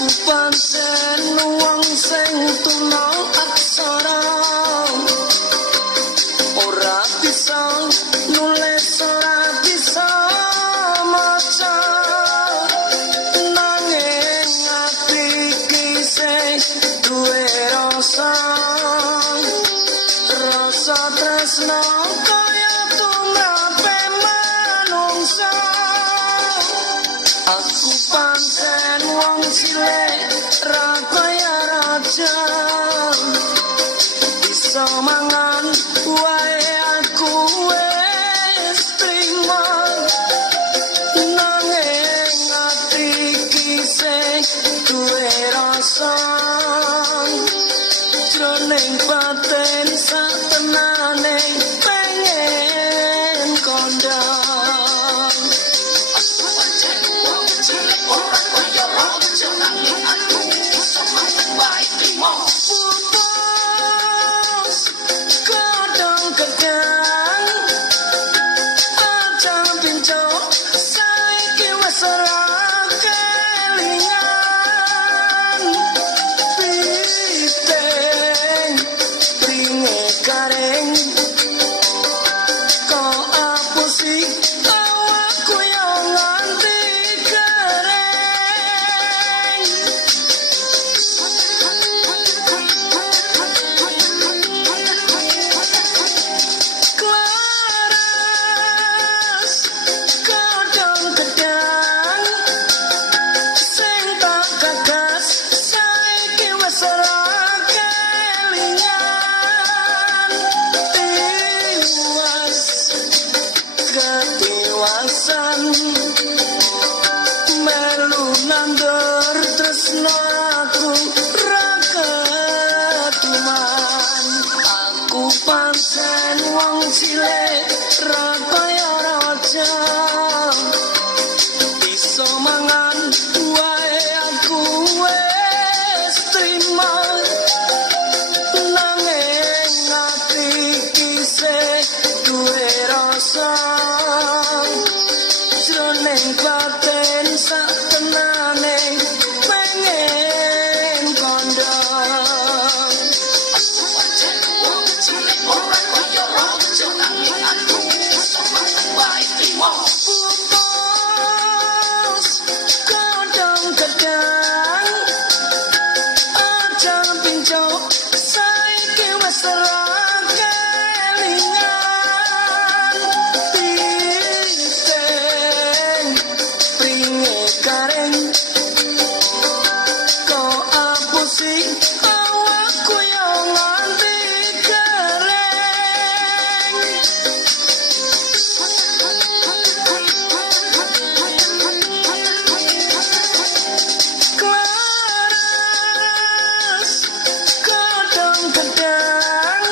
Aku pancen wong sing tuna aksara, ora bisa nulis, ora bisa maca, nanging ati iki sing duwe rasa, rasa tresno kaya tumrape manungsa. Aku pancen wong cilik ra kaya raja, bisa mangan wae aku wis trima, nanging ati iki sing duwe rasa, jroning batin satenane pengen kondang. Ketiwasan melu nandur tresno aku ra ketuman. Aku pancen wong cilik ra kaya raja, bisa mangan wae aku wis trima, nanging ati iki sing duwe rasa, jroning batin satenane pengen kondang. Aku pancen wong cilik ora kaya raja, nanging aku bisa mangan wae trima. Putus kadang-kadang aja pinjok saiki wis ora kelingan, piting pringe garing kok apusi awakku yo nganti kering. Klaras kadang-kadang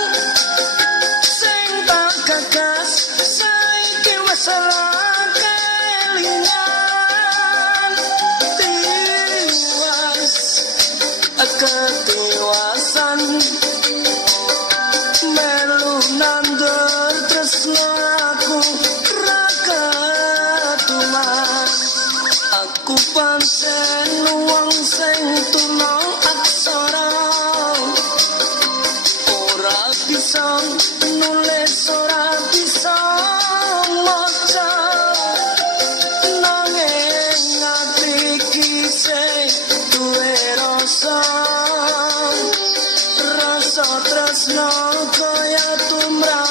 sing tak gagas saiki wis ora kelingan, tiwas ketiwasan melu nandur tresno aku ra ketuman. Aku pancen wong sing tuna aksara, ora bisa nulis, ora bisa maca, nanging ati iki sing duwe rasa, rasa tresno kaya tumrap